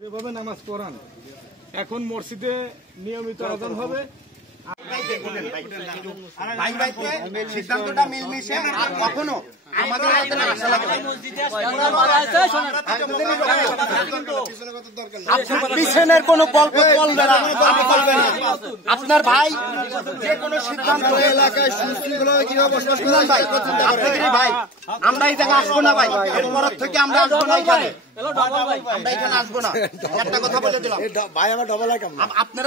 যেভাবে নামাজ পড়ান এখন মসজিদে নিয়মিত আযান হবে। সিদ্ধান্তটা মিলমিশে আর কখনো আমাদের পিছনের কোনো গল্প চলবে না। আপনার ভাই যে কোনো সিদ্ধান্ত এলাকায় সুশৃঙ্খলা কিভাবে বসবাস করেন ভাই, আপনাদেরই ভাই, আমরা এই জায়গায় আসবো না ভাই, এরপর থেকে আমরা আসবো না এখানে, আমরা এখানে আসবো না। একটা কথা বলে দিলাম ভাই, আমার ডবল আই কেমন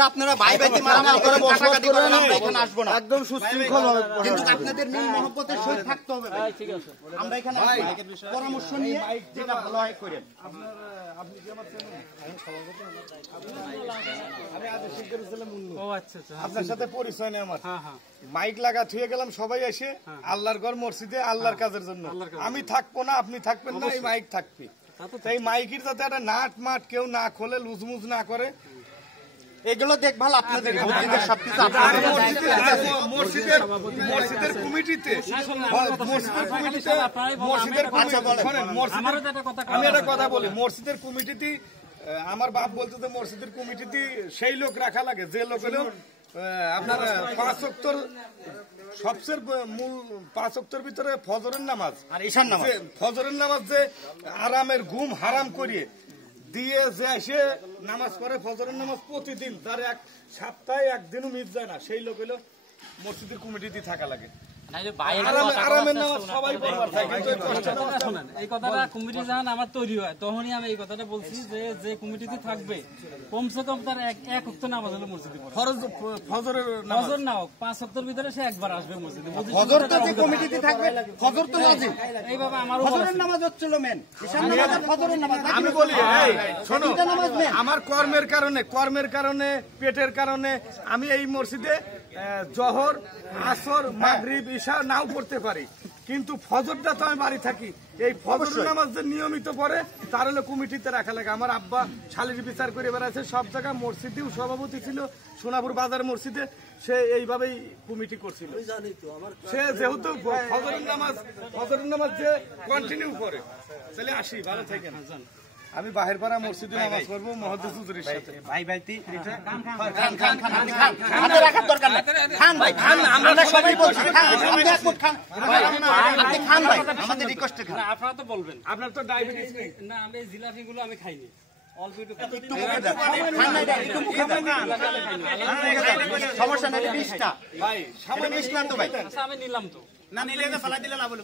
আপনারা ভাই ভাইতে মারামারি করে কাটাকাটি করেন, আমরা এখানে আসবো না। একদম সুশৃঙ্খল হবে, কিন্তু আপনাদের মিল মহব্বতের সহিত থাকতে হবে ভাই, ঠিক আছে? আমরা এখানে পরামর্শ নিয়ে যেটা ভালো হয় করেন। আপনি কি আমার চেনেন? আমি আজ শিখের ছিলাম মুন্নু। ও আচ্ছা আচ্ছা, আপনার সাথে পরিচয় নেই আমার। হ্যাঁ হ্যাঁ, মাইক লাগা থুয়ে গেলাম, সবাই এসে আল্লাহর ঘর মসজিদে আল্লাহর কাজের জন্য। আমি থাকবো না, আপনি থাকবেন না, এই মাইক থাকবে। এই মাইকের যাতে একটা নাট মাট কেউ না খোলে, লুজমুজ না করে, এগুলো দেখভাল আপনাদের সবকিছু মসজিদের কমিটিতে। আমি একটা কথা বলি, মসজিদের কমিটিতে আমার বাপ বলতে যে মসজিদের কমিটিতে সেই লোক রাখা লাগে যে লোক হলো আপনার 5 ওয়াক্তের সবচেয়ে মূল 5 ওয়াক্তের ভিতরে ফজরের নামাজ আর ঈশার নামাজ, ফজরের নামাজ যে আরামের ঘুম হারাম করিয়ে দিয়ে যে এসে নামাজ পড়ে ফজরের নামাজ প্রতিদিন, তার এক সপ্তাহে একদিনও মিস যায় না, সেই লোক হলো মসজিদের কমিটিতে থাকা লাগে। এই কথাটা কমিটি যখন আমার তৈরি হয় তখনই আমি এই কথাটা বলছি যে কমিটিতে থাকবে কমসে কম তার এক ওয়াক্ত নামাজ হলো মসজিদে ফজরের ফজর না হোক 5 ওয়াক্তের ভিতরে সে একবার আসবে মসজিদে। ফজর তো যে কমিটিতে থাকবে, ফজর তো ওয়াজিব। এইভাবে আমার ফজরের নামাজ হচ্ছিল মেন, ঈশার নামাজ আর ফজরের নামাজ। আমি বলি এই শোনো, আমার কর্মের কারণে পেটের কারণে আমি এই মসজিদে জোহর আসর মাগরিব ঈশা নাও পড়তে পারি, কিন্তু ফজরটা তো আমি বাড়ি থাকি। এই ফজরের নামাজ যে নিয়মিত পড়ে তার হলো কমিটিতে রাখা লাগে। আমার আব্বা শালির বিচার করে বেড়াচ্ছে, সব জায়গায় মসজিদেও সভাপতি ছিল, সোনাপুর বাজার মসজিদে সে এইভাবেই কমিটি করছিল। সে যেহেতু ফজরের নামাজ যে কন্টিনিউ করে, তাহলে আসি, ভালো থাকেন। আমি বাহির পাড়া মসজিদে নামাজ পড়বো মহদ্দেস হুজুরের সাথে। ভাই ভাইতি রাখার দরকার নাই, খান ভাই খান, আমরা সবাই বলছি খান ভাই, আমাদের রিকোয়েস্ট খান। আপনারা তো বলবেন, আপনার তো ডায়াবেটিস নেই না? আমি এই জিলাপি গুলো আমি খাইনি, অল্প একটু সমস্যা নেই, 20টা ভাই সামনে 20 না তো ভাই, আমি নিলাম তো, না নিলে ফেলা দিলে লাভ হলো।